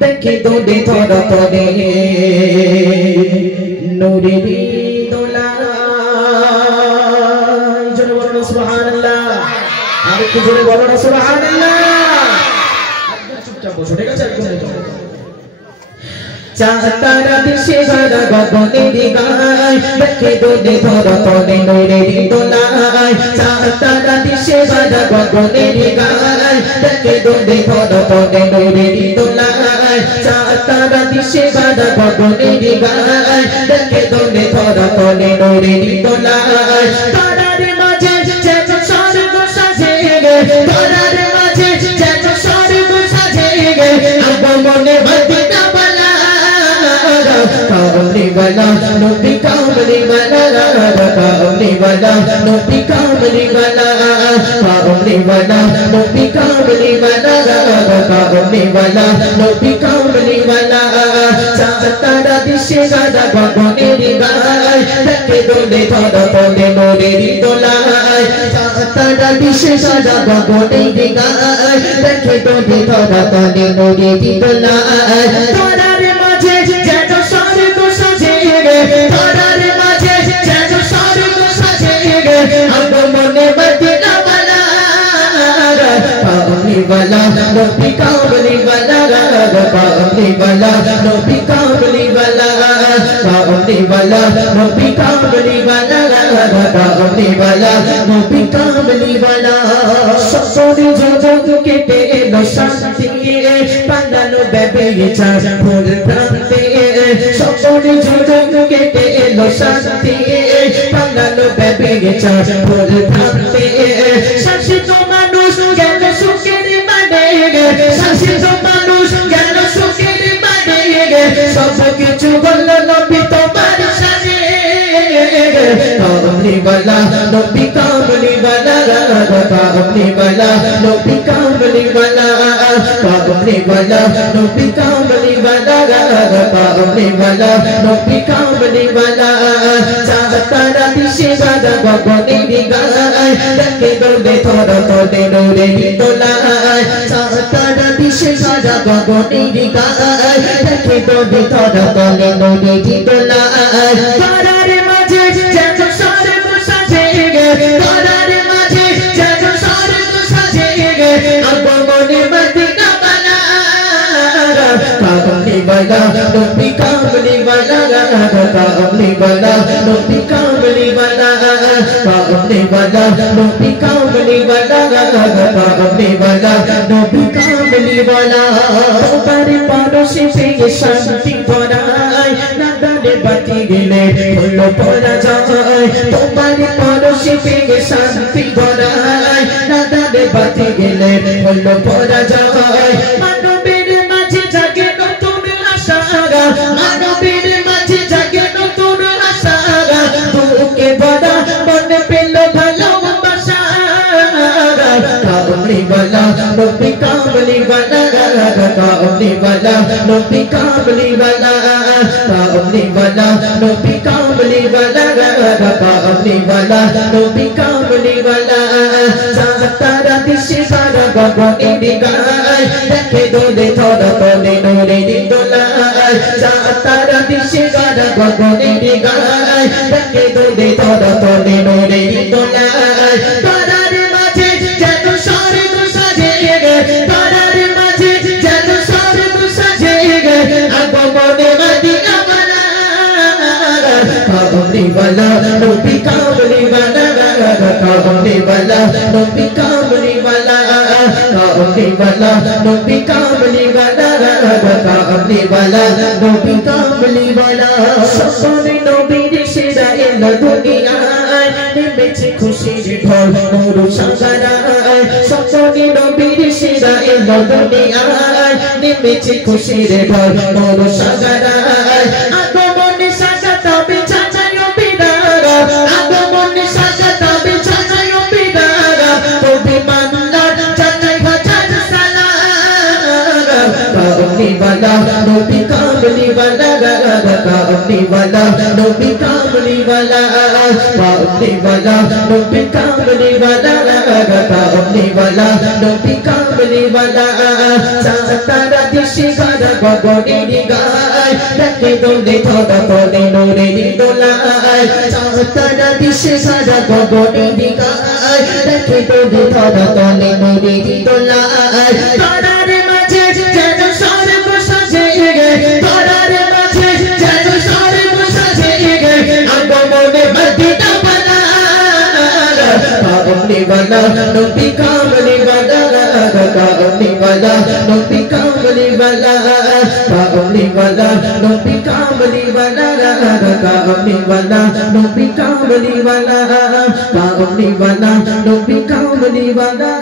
দেখে দোদে ধরা তরে নূরেরি দোলায় জোরে বলো না সুবহানাল্লাহ আর একটু জোরে বলো না সুবহানাল্লাহ চুপচাপ বসো ঠিক আছে একদম চাঁতারা দিশে ভরা গগনের গায় দেখে দোদে ধরা তরে নূরেরি দোলায় চাঁতারা দিশে ভরা গগনের গায় দেখে দোদে ধরা তরে নূরেরি দোলায় চাঁতারা দিশে ভরা গগনের গায় দেখে দোদে ধরা তরে নূরেরি দোলায় তারার মাঝে যেন স্বর্গ সাজে গে তারার মাঝে যেন স্বর্গ সাজে গে আগমনে মদিনা কামলি वाला नबी कामली वाला कामली वाला नबी कामली वाला कामली वाला नबी कामली वाला कामली वाला नबी कामली वाला चाँतारा दिशे गादा गगनेरी गाय देखे दोले धरा तोले नूरेरी दोलाय चाँतारा दिशे गादा गगनेरी गाय देखे दोले धरा तोले नूरेरी दोलाय तारार माঝে যেন স্বর্গ সাজে গে তারার মাঝে যেন স্বর্গ সাজে গে আগমনে মদিনা वाला কামলি वाला নবী কামলি वाला কামলি वाला নবী কামলি वाला কামলি वाला নবী কামলি वाला কামলি वाला নবী কামলি वाला সসরি জগৎ কেটে এলো শান্তি পালালো বেবেচা ফুল প্রান্তে সসরি জগৎ কেটে এলো শান্তি পালালো বেবেচা ফুল প্রান্তে শাসিত মানুষ গেল সুখের মানে শাসিত মানুষ গেল সুখের মানে সব কিছু বলল নবী তোমার সাথে কামলি वाला नबी कामली वाला कामली वाला नबी कामली वाला कामली वाला नबी कामली वाला कामली वाला नबी कामली वाला चाँतारा दिशे गादा गगनेरी गाय देखे दोले धरा तोले नूरेरी दोलाय चाँतारा दिशे गादा गगनेरी गाय देखे दोले धरा तोले नूरेरी दोलाय तारार माঝে যেন স্বর্গ সাজে গে তারার মাঝে যেন স্বর্গ সাজে গে আগমনে মদিনা वाला কামলি वाला নবী কামলি वाला কামলি वाला নবী কামলি वाला কামলি वाला নবী কামলি वाला কামলি वाला নবী কামলি वाला তোমার পরশে পেয়ে শান্তি ভরায় নাদানে বাতি গেলে হলো পরা যায় তোমার পরশে পেয়ে শান্তি ভরায় নাদানে বাতি গেলে হলো পরা যায় মানবের মাঝে জাগে নতুন আশা মানবের মাঝে জাগে নতুন আশা বুকে ভরা মনে পেল ভালোবাসা কামলি वाला नबी कामली वाला कामली वाला नबी कामली वाला कामली वाला नबी कामली वाला कामली वाला नबी कामली वाला चाँतारा दिशे गादा गगनेरी गाय देखे दोले धरा तोले नूरेरी दोलाय चाँतारा दिशे गादा गगनेरी गाय देखे दोले धरा तोले नूरेरी दोलाय तारार মাঝে যেন স্বর্গ সাজে গে তারার মাঝে যেন স্বর্গ সাজে গে আগমনে মদিনা वाला কামলি वाला নবী কামলি वाला কামলি वाला নবী কামলি वाला কামলি वाला নবী কামলি वाला কামলি वाला নবী কামলি वाला সসরি নবীর সেরা এলো দুনিয়ায় নেমেছে খুশির ঢল নূর সাগরায় সসরি নবীর সেরা এলো দুনিয়ায় নেমেছে খুশির ঢল নূর সাগরায় আগমনে সাজাতা বিছানায় বিদারা আগমনে সাজাতা বিছানায় বিদারা নবী মান্নার জানাই হাজার সালাম কামলি वाला नबी कामली वाला कामली वाला नबी कामली वाला कामली वाला नबी कामली वाला कामली वाला नबी कामली वाला सातारा दिशे गारा बगोड़ी निगाय रखे दोले थोड़ा तोले नूरे निदोलाय सातारा दिशे गारा बगोड़ी निगाय रखे दोले थोड़ा तोले नूरे निदोलाय तारारे माঝে যেন স্বর্গ সাজিয়ে গে তারারে মাঝে যেন স্বর্গ সাজিয়ে গে আগমনে মদিনা বালা कामली वाला नबी कामली वाला कामली वाला नबी कामली वाला कामली वाला नबी कामली वाला कामली वाला नबी कामली वाला कामली वाला नबी कामली वाला